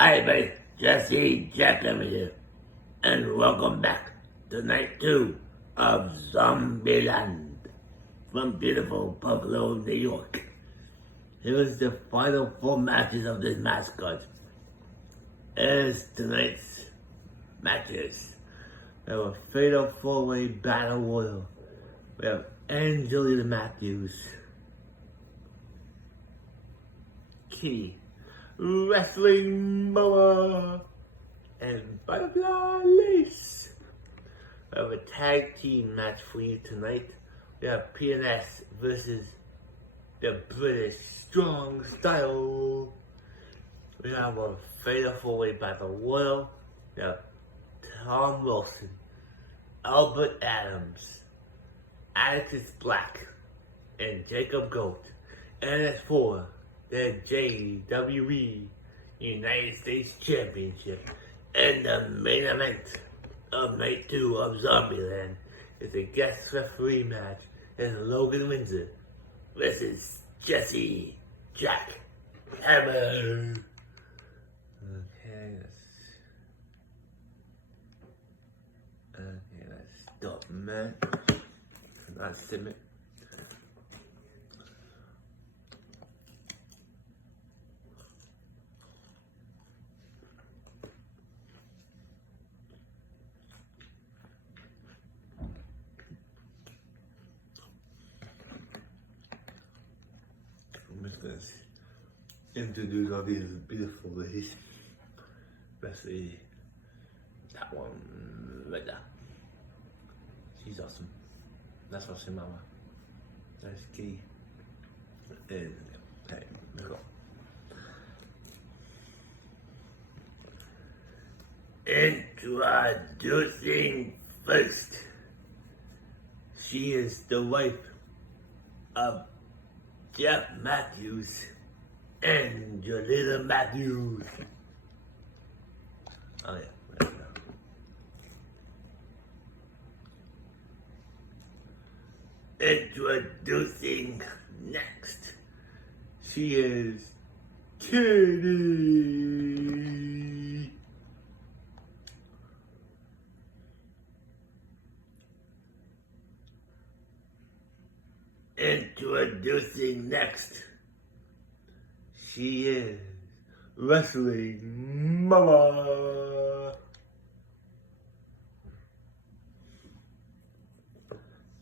Hi everybody, Jesse Jackhammer here, and welcome back to night 2 of Zombieland from beautiful Buffalo, New York. Here is the final 4 matches of this mascot. As tonight's matches, we have a fatal 4-way battle royal. We have Angelina Matthews, Kitty, Wrestling Moa, and Butterfly Lace. We have a tag team match for you tonight. We have PNS versus the British Strong Style. We have a fatal 4-way battle royal. We have Tom Wilson, Albert Adams, Atticus Black, and Jacob Goat. And as for the JWE United States Championship, and the main event of night 2 of Zombieland is a guest referee match in Logan Windsor versus Jesse Jackhammer. Let's stop, man. Not simmer. I'm just gonna introduce all these beautiful ladies. Especially that one right there. She's awesome. That's Wrestling Mama. That's Kitty. And hey, let's go. Introducing first. She is the wife of Jeff Matthews and Angelina Matthews. Oh yeah, right now. Introducing next. She is Kitty. Introducing next. She is Wrestling Mama.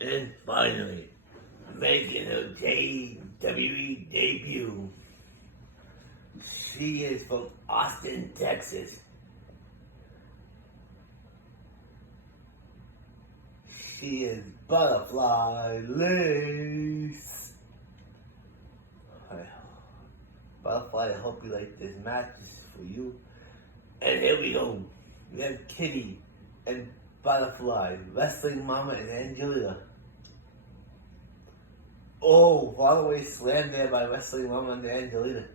And finally, making her JWE debut. She is from Austin, Texas. She is Butterfly Lace. Butterfly, I hope you like this match. This is for you. And here we go. We have Kitty and Butterfly, Wrestling Mama and Angelina. Oh, Holloway slammed there by Wrestling Mama and Angelina.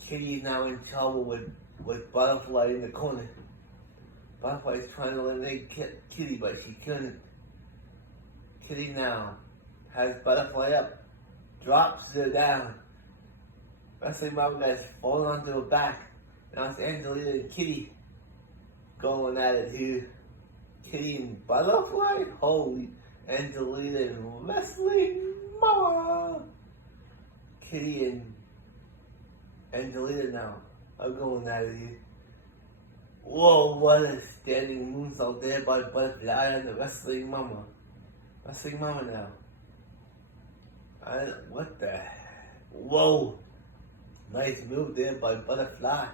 Kitty now in trouble with Butterfly in the corner. Butterfly's trying to eliminate Kitty, but she couldn't. Kitty now has Butterfly up, drops her down. Wrestling Mama guy's falling onto her back. Now it's Angelina and Kitty going at it here. Kitty and Butterfly? Holy, Angelina and Wrestling Mama. Kitty and Angelina now are going at it here. Whoa, what a standing moonsault there by Butterfly and the Wrestling Mama. Wrestling Mama now. What the? Whoa. Nice move there by Butterfly.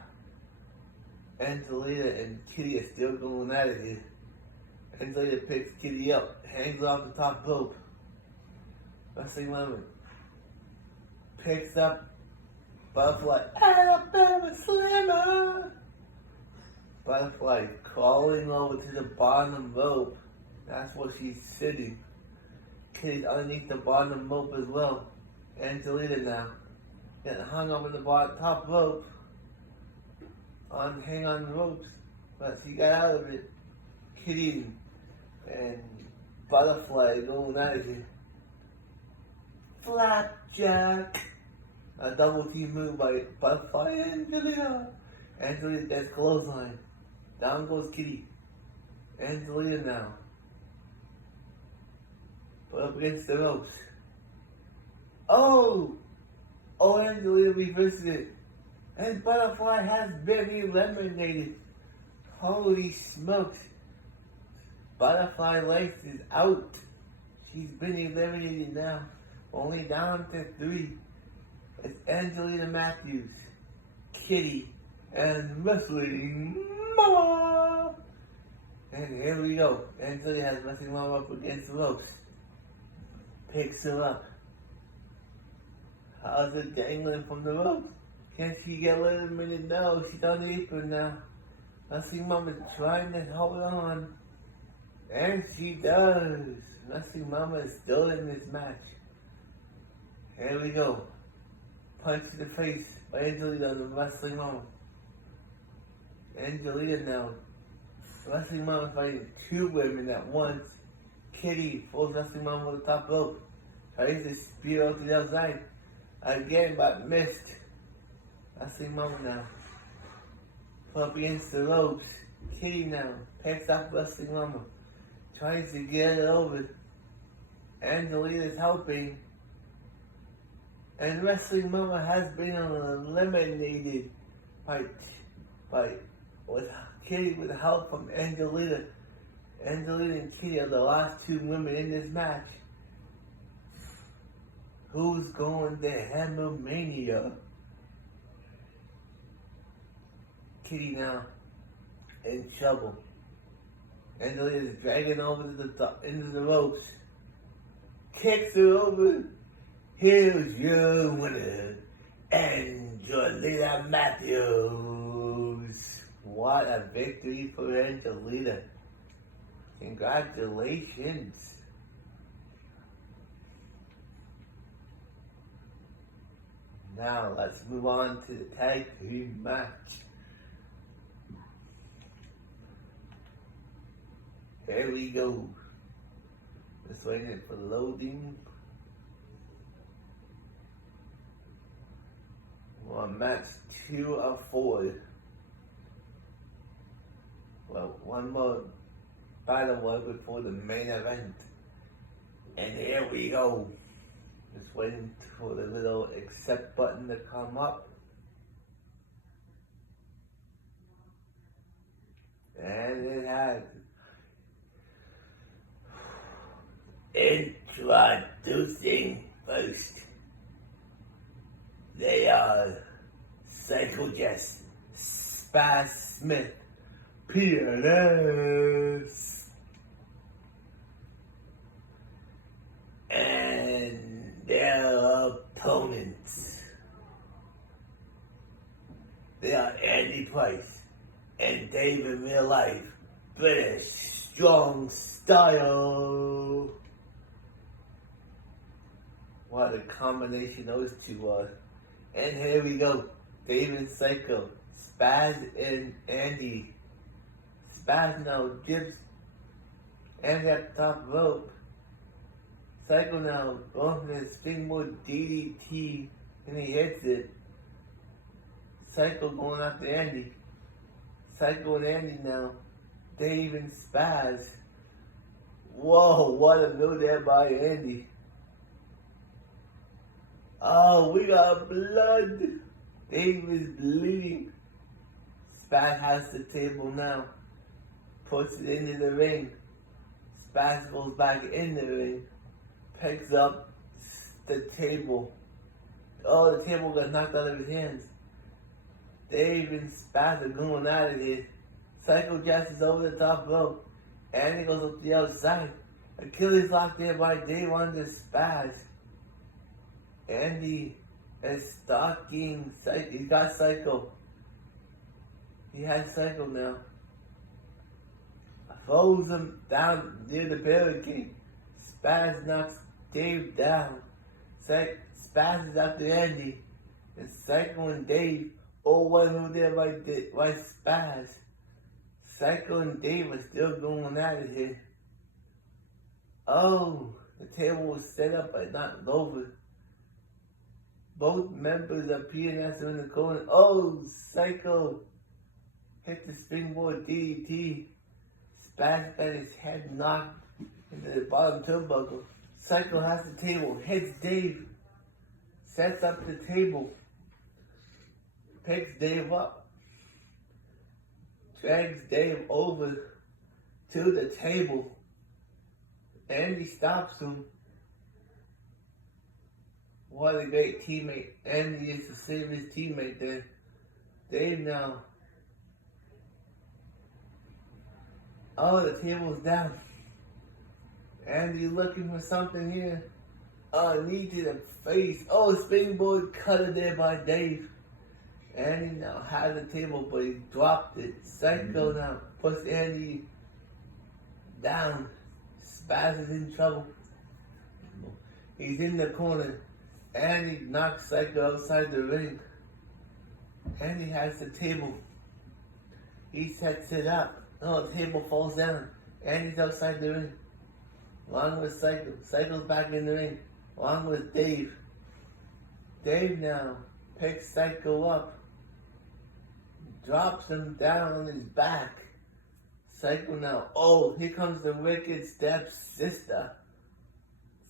Angelina and Kitty are still going at it here. Angelina picks Kitty up, hangs off the top rope. Wrestling Mama picks up Butterfly. Alabama Slammer! Butterfly crawling over to the bottom rope. That's where she's sitting. Kitty's underneath the bottom rope as well. Angelina now getting hung up in the top rope. Hang on the ropes, but she got out of it. Kitty and Butterfly going at it here. Flapjack. A double team move by Butterfly and Angelina. Angelina gets clothesline. Down goes Kitty. Angelina now. Put up against the ropes. Oh! Oh, Angelina reverses it. And Butterfly has been eliminated. Holy smokes. Butterfly Lace is out. She's been eliminated now. Only down to 3. It's Angelina Matthews, Kitty, and Wrestling Mama. And here we go. Angelina has Wrestling Mama up against the ropes. Picks her up. How's it dangling from the ropes? Can she get eliminated? No, she's on the apron now. Wrestling Mama's trying to hold on. And she does. Wrestling Mama is still in this match. Here we go. Punch to the face by Angelina on the Wrestling Mama. Angelina now. Wrestling Mama fighting 2 women at once. Kitty pulls Wrestling Mama on the top rope. Tries to spear out to the outside. Again, but missed. Wrestling Mama now. Put up against the ropes. Kitty now. Picks up Wrestling Mama. Tries to get it over. Angelina's helping. And Wrestling Mama has been eliminated with Kitty with help from Angelina. Angelina and Kitty are the last 2 women in this match. Who's going to handle Mania? Kitty now in trouble. Angelina is dragging over to the top, into the ropes. Kicks her over. Here's your winner, Angelina Matthews. What a victory for Angelina. Congratulations. Now let's move on to the tag team match. Here we go. Just waiting for loading. We're on match 2 of 4. Well, one more battle was before the main event. And here we go. Just waiting for the little accept button to come up. And it has. Introducing first. They are Psycho Jess, Spaz Smith, PLS, and their opponents. They are Andy Price and Dave in real life, British Strong Style. What a combination those 2 are. And here we go. Dave and Psycho. Spaz and Andy. Spaz now gives Andy at the top rope. Psycho now going for his springboard DDT and he hits it. Psycho going after Andy. Psycho and Andy now. Dave and Spaz. Whoa, what a move there by Andy. Oh, we got blood. Dave is bleeding. Spaz has the table now. Puts it into the ring. Spaz goes back in the ring. Picks up the table. Oh, the table got knocked out of his hands. Dave and Spaz are going out of here. Psycho Jess is over the top rope. Andy goes up the outside. Achilles locked there by Dave under Spaz. Andy is stalking Psycho. He got Psycho. He has Psycho now. Throws him down near the barricade. Spaz knocks Dave down. Spaz is after Andy. And Psycho and Dave all went over there by Spaz. Psycho and Dave are still going at it here. Oh, the table was set up but not over. Both members of PNS are in the corner. Oh, Psycho hit the springboard DDT. Spaz got his head knocked into the bottom turnbuckle. Psycho has the table, hits Dave, sets up the table, picks Dave up, drags Dave over to the table. Andy stops him. What a great teammate. Andy is to save his teammate there. Dave now. Oh, the table's down. Andy looking for something here. Oh, knee to the face. Oh, springboard cutter there by Dave. Andy now has the table, but he dropped it. Psycho now puts Andy down. Spaz is in trouble. He's in the corner. Andy knocks Psycho outside the ring. Andy has the table. He sets it up. Oh, the table falls down. Andy's outside the ring. Along with Psycho. Psycho's back in the ring. Along with Dave. Dave now picks Psycho up. Drops him down on his back. Psycho now. Oh, here comes the wicked stepsister.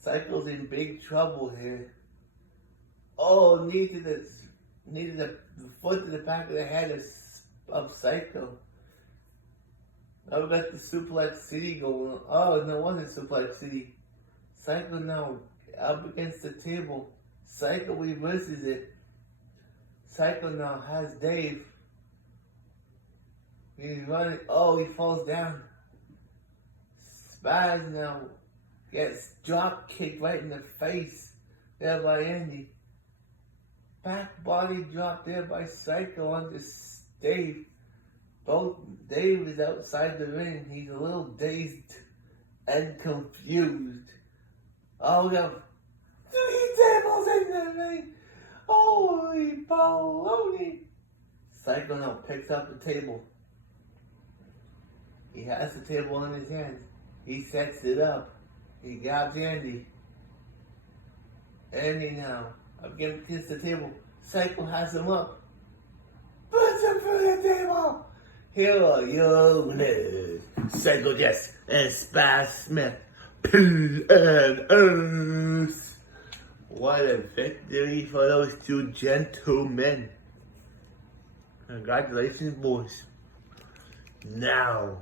Psycho's in big trouble here. Oh, knee to the foot to the back of the head of Psycho. Now we got the Suplex City going on. Oh, no, it wasn't Suplex City. Psycho now up against the table. Psycho reverses it. Psycho now has Dave. He's running. Oh, he falls down. Spaz now gets drop kicked right in the face there by Andy. Back body drop there by Psycho onto Dave. Both Dave is outside the ring. He's a little dazed and confused. Oh, we have 3 tables in the ring. Holy baloney. Psycho now picks up the table. He has the table in his hands. He sets it up. He grabs Andy. Andy now up against the table. Psycho has him up. Puts him through the table. Here are your winners, Psycho Jess and Spaz Smith. P.N.S. What a victory for those two gentlemen. Congratulations, boys. Now,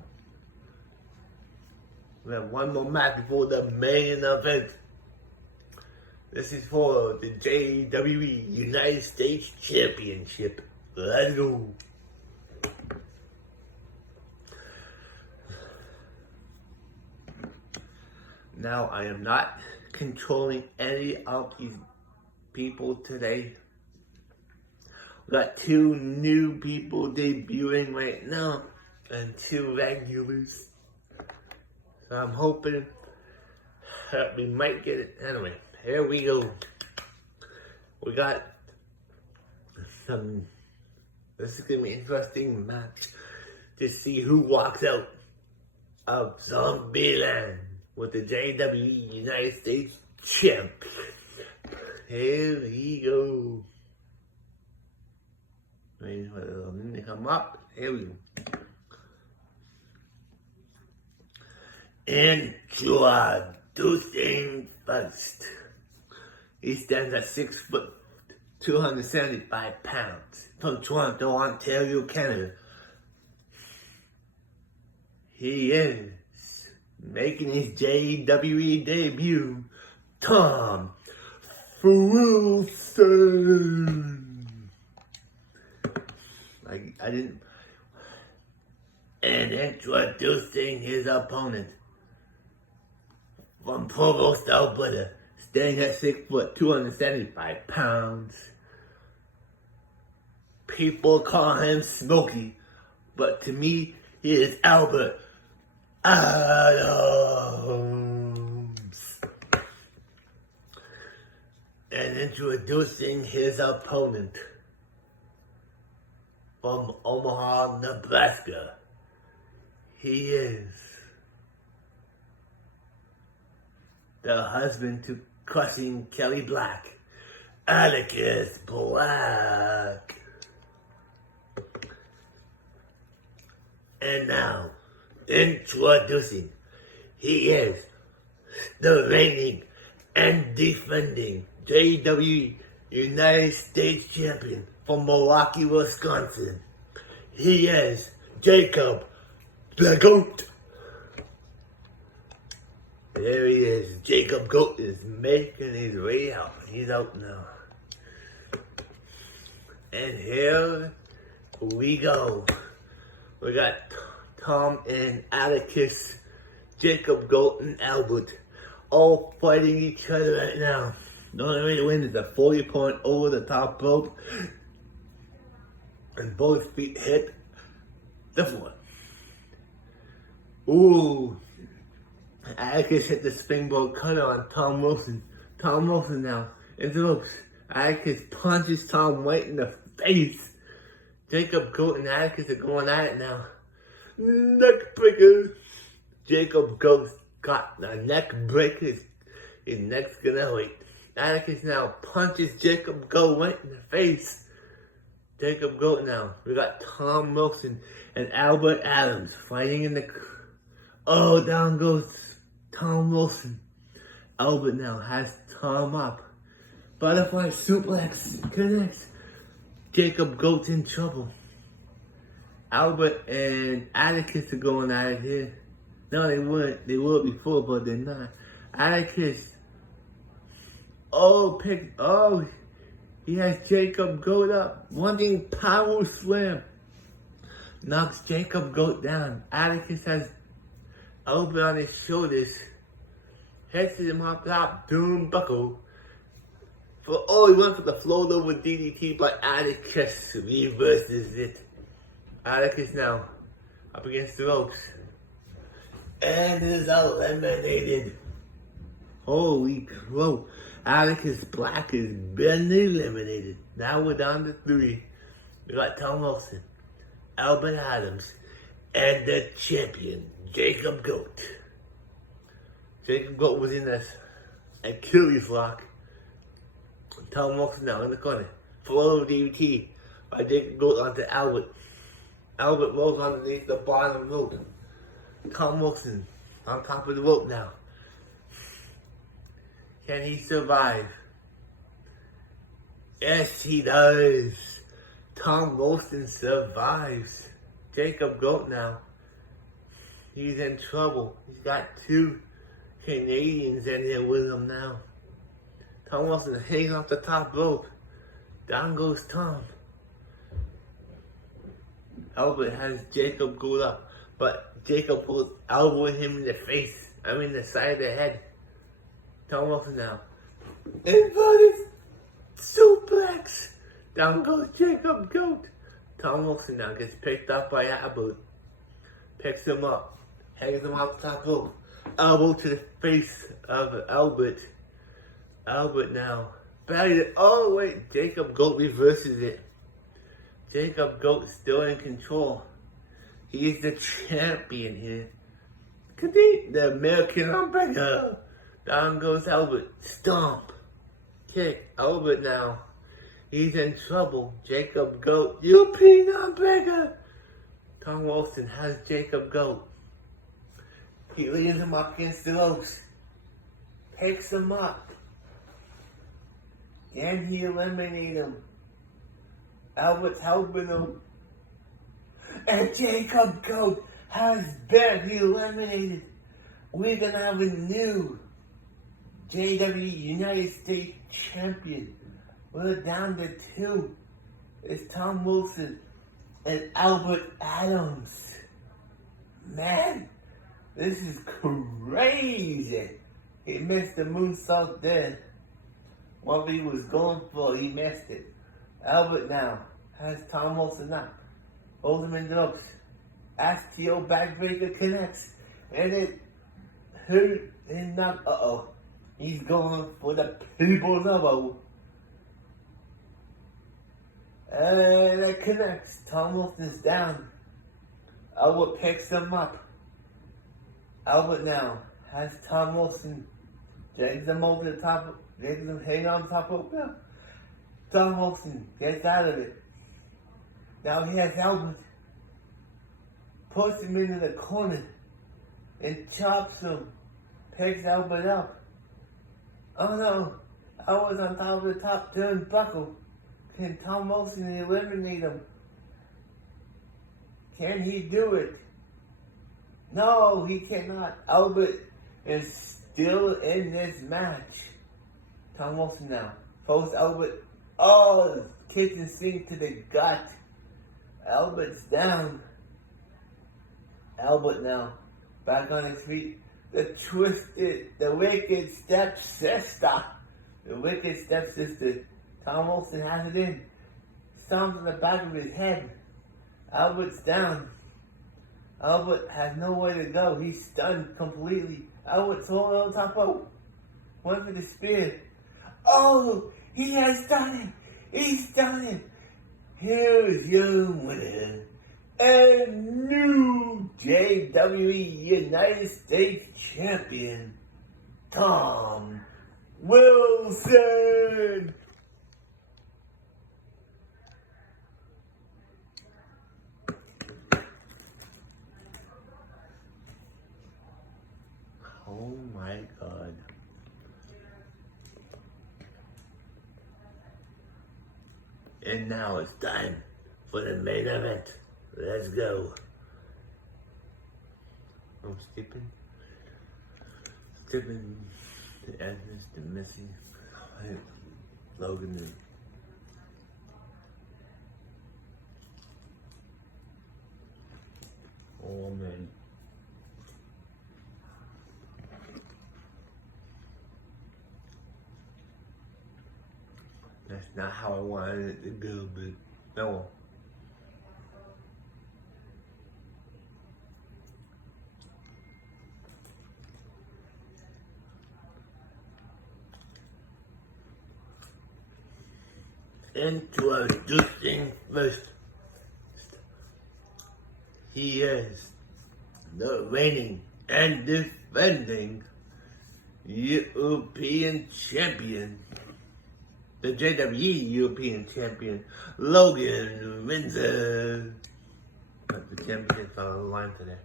we have one more match before the main event. This is for the JWE United States Championship. Let's go. Now, I am not controlling any of these people today. We got 2 new people debuting right now and 2 regulars. So I'm hoping that we might get it. Anyway, here we go. We got some. This is gonna be an interesting match to see who walks out of Zombieland with the JWE United States Champ. Here we go. Wait for them to come up. Here we go. Introducing first. He stands at 6 foot, 275 pounds, from Toronto, Ontario, Canada. He is making his JWE debut, Tom Wilson. I didn't. And introducing his opponent from Provost, Alberta, standing at 6 foot, 275 pounds. People call him Smokey, but to me, he is Albert Adams. And introducing his opponent from Omaha, Nebraska, he is the husband to crushing Kelly Black, Atticus Black. And now, introducing, he is the reigning and defending JWE United States Champion from Milwaukee, Wisconsin. He is Jacob the Goat. There he is. Jacob Goat is making his way out. He's out now. And here we go. We got Tom and Atticus, Jacob Goat and Albert, all fighting each other right now. The only way to win is a 40-point over the top rope. And both feet hit the floor. Ooh. Atticus hit the springboard cutter on Tom Wilson. Tom Wilson now in the ropes. Atticus punches Tom right in the face. Jacob Goat and Atticus are going at it now. Neck breaker. Jacob Goat got the neck breaker. His neck's gonna hurt. Atticus now punches Jacob Goat right in the face. Jacob Goat now. We got Tom Wilson and Albert Adams fighting in the... Oh, down goes Tom Wilson. Albert now has Tom up. Butterfly suplex connects. Jacob Goat's in trouble. Albert and Atticus are going at it here. No, they weren't. They were before, but they're not. Atticus. He has Jacob Goat up. Wanting power slam. Knocks Jacob Goat down. Atticus has Albert on his shoulders. Heads him on top. Doom buckle. He went for the float over DDT, but Atticus reverses it. Atticus now up against the ropes. And is eliminated. Holy crow. Atticus Black has been eliminated. Now we're down to 3. We got Tom Wilson, Albert Adams, and the champion, Jacob Goat. Jacob Goat was in this Achilles lock. Tom Wilson now in the corner. Flow DDT by Jacob Goat onto Albert. Albert rolls underneath the bottom rope. Tom Wilson on top of the rope now. Can he survive? Yes, he does. Tom Wilson survives. Jacob Goat now. He's in trouble. He's got 2 Canadians in here with him now. Tom Wilson is hanging off the top rope. Down goes Tom. Albert has Jacob Goat up, but Jacob will elbow him in the face. The side of the head. Tom Wilson now. Inverted suplex. Down goes Jacob Goat. Tom Wilson now gets picked up by Albert. Picks him up. Hangs him off the top rope. Elbow to the face of Albert. Albert now. Buried it. Oh wait, Jacob Goat reverses it. Jacob Goat still in control. He's the champion here. The American Umbrella. Down goes Albert. Stomp. Kick. Albert now. He's in trouble. Jacob Goat. European Umbrella. Tom Wilson has Jacob Goat. He leads him up against the ropes. Picks him up. Can he eliminate him? Albert's helping him. And Jacob Goat has been eliminated. We're going to have a new JWE United States Champion. We're down to 2. It's Tom Wilson and Albert Adams. Man, this is crazy. He missed the moonsault there. What he was going for, he missed it. Albert now has Tom Wilson up. Holds him in the ropes. STO backbreaker connects. And it hurt him not. He's going for the people's elbow. And it connects. Tom Wilson's down. Albert picks him up. Albert now has Tom Wilson. Drags him over the top. Drags him hang on top of him. Tom Wilson gets out of it. Now he has Albert. puts him into the corner, and chops him, picks Albert up. Oh no, I was on top of the top turnbuckle. Can Tom Wilson eliminate him? Can he do it? No, he cannot. Albert is still in this match. Tom Wilson now. Post Albert. Oh, kitchen sink to the gut. Albert's down. Albert now. Back on his feet. The wicked stepsister. The wicked stepsister. Tom Wilson has it in. Stomps on the back of his head. Albert's down. Albert has nowhere to go. He's stunned completely. Albert's holding on top rope. Went for the spear. Oh, he has done it. He's done it. Here's your winner. And new JWE United States Champion, Tom Wilson. Oh my God. And now it's time for the main event. Let's go. I'm skipping the Agnes, the Missy, Logan, and oh man. That's not how I wanted it to go, but no. Introducing first, he is the reigning and defending European champion, the JWE European champion, Logan Windsor. But the championship fell on the line today.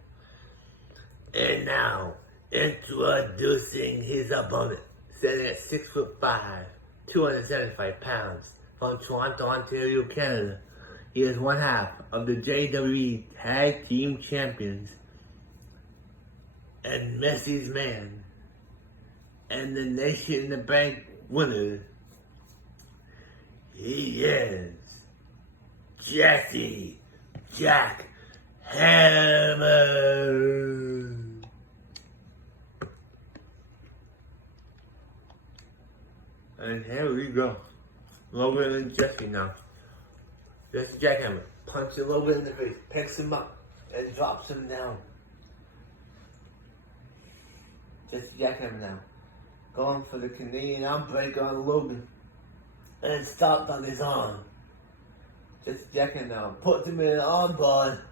And now, introducing his opponent, standing at 6'5", 275 pounds, from Toronto, Ontario, Canada. He is one half of the JWE Tag Team Champions and Messy's man and the Nation in the Bank winner. He is Jesse Jackhammer. And here we go. Logan and Jesse now. Jesse Jackhammer punches Logan in the face, picks him up, and drops him down. Jesse Jackhammer now. Going for the Canadian arm breaker on Logan. And stopped on his arm. Jesse Jackhammer now. Puts him in an armbar.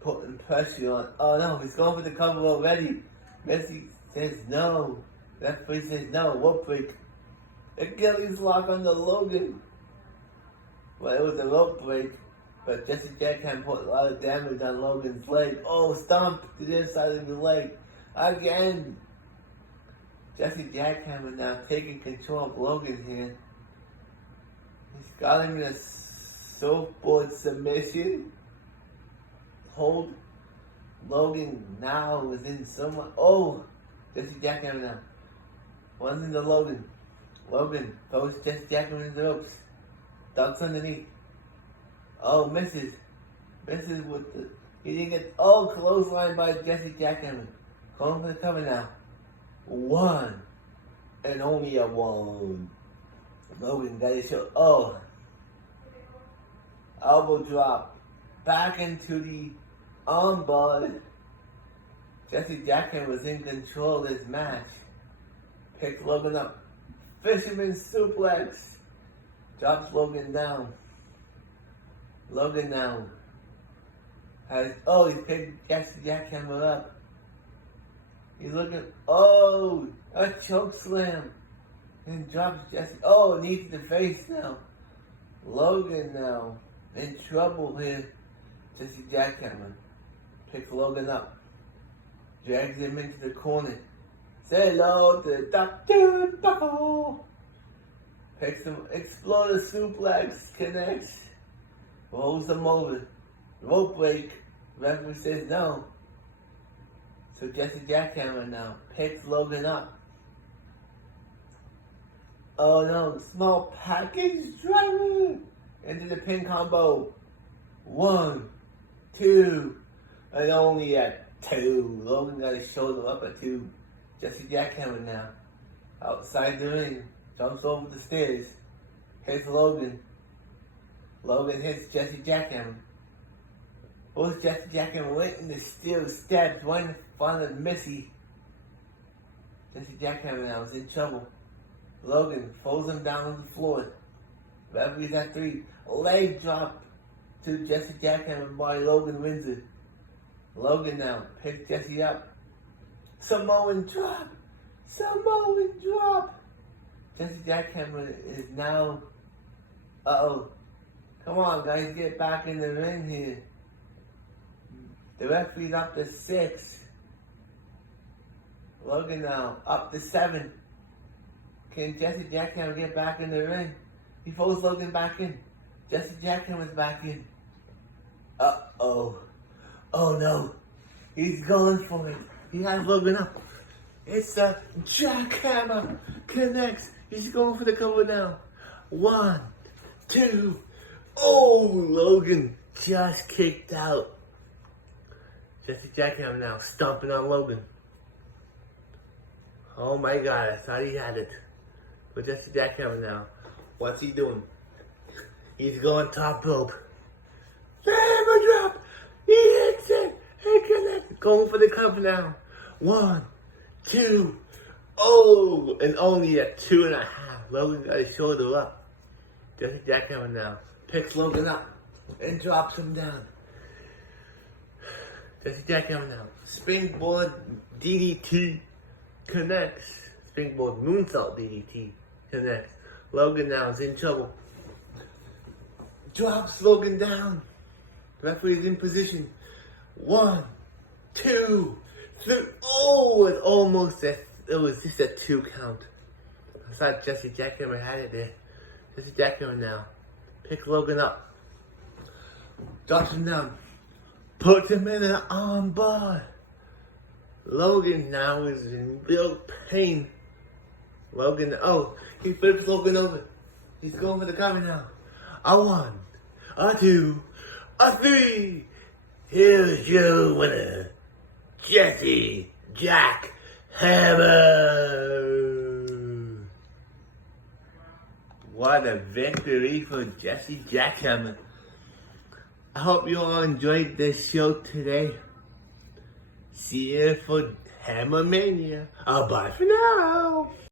Putting pressure on. Oh no, he's going for the cover already. Messi says no. Referee says no. Rope break. Achilles lock on the Logan. Well, it was a rope break, but Jesse Jackhammer put a lot of damage on Logan's leg. Oh, stomp to the inside of the leg. Again. Jesse Jackhammer now taking control of Logan here. He's got him in a surfboard submission. Hold. Logan now is in someone. Oh, Jesse Jackhammer now. One's in the Logan. Logan throws Jesse Jackhammer in the ropes. Ducks underneath. Oh, misses. Misses with the... He didn't get... Oh, clothesline by Jesse Jackhammer. Going for the cover now. One. And only a one. Logan got his shot. Oh. Elbow drop. Back into the armbar. Jesse Jackhammer was in control of this match. Picked Logan up. Fisherman suplex. Drops Logan down. Logan now has, oh, he's picked Jesse Jackhammer up. He's looking, oh, a choke slam. And drops Jesse, oh, knees to the face now. Logan now in trouble here. Jesse Jackhammer picks Logan up, drags him into the corner. Say hello to Dr. Buckle. Picks him, exploder suplex, connects, rolls him over. Rope break. Referee says no. So Jesse Jackhammer now picks Logan up. Oh no, small package driver into the pin combo. 1, 2, and only at 2. Logan got his shoulder up at 2. Jesse Jackhammer now outside the ring, jumps over the stairs, hits Logan. Logan hits Jesse Jackhammer. Both Jesse Jackhammer went in the steel steps, right in front of Missy. Jesse Jackhammer now is in trouble. Logan throws him down on the floor. Referee's at 3. Leg drop to Jesse Jackhammer by Logan wins it. Logan now picks Jesse up. Samoan drop! Samoan drop! Jesse Jackhammer is now... Uh-oh. Come on, guys, get back in the ring here. The referee's up to 6. Logan now up to 7. Can Jesse Jackhammer get back in the ring? He throws Logan back in. Jesse Jackhammer's back in. Uh-oh. Oh no. He's going for it. He has Logan up. It's a Jackhammer. Connects. He's going for the cover now. 1, 2. Oh, Logan just kicked out. Jesse Jackhammer now stomping on Logan. Oh my God, I thought he had it. But Jesse Jackhammer now, what's he doing? He's going top rope. Hammer drop! He hits it! He connects. Going for the cover now. 1, 2. Oh, and only at 2.5. Logan got his shoulder up. Jesse Jackhammer now picks Logan up and drops him down. Jesse Jackhammer now. Springboard DDT connects. Springboard moonsault DDT connects. Logan now is in trouble. Drops Logan down. Referee is in position. 1, 2, 3. Oh, it almost it was just a 2 count. I thought Jesse Jackhammer had it there. Jesse Jackhammer now picks Logan up. Drops him down. Puts him in an armbar. Logan now is in real pain. Logan, oh, he flips Logan over. He's going for the cover now. A 1, a 2, a 3. Here's your winner, Jesse Jackhammer. What a victory for Jesse Jackhammer. I hope you all enjoyed this show today. See you for Hammer Mania. Bye for now.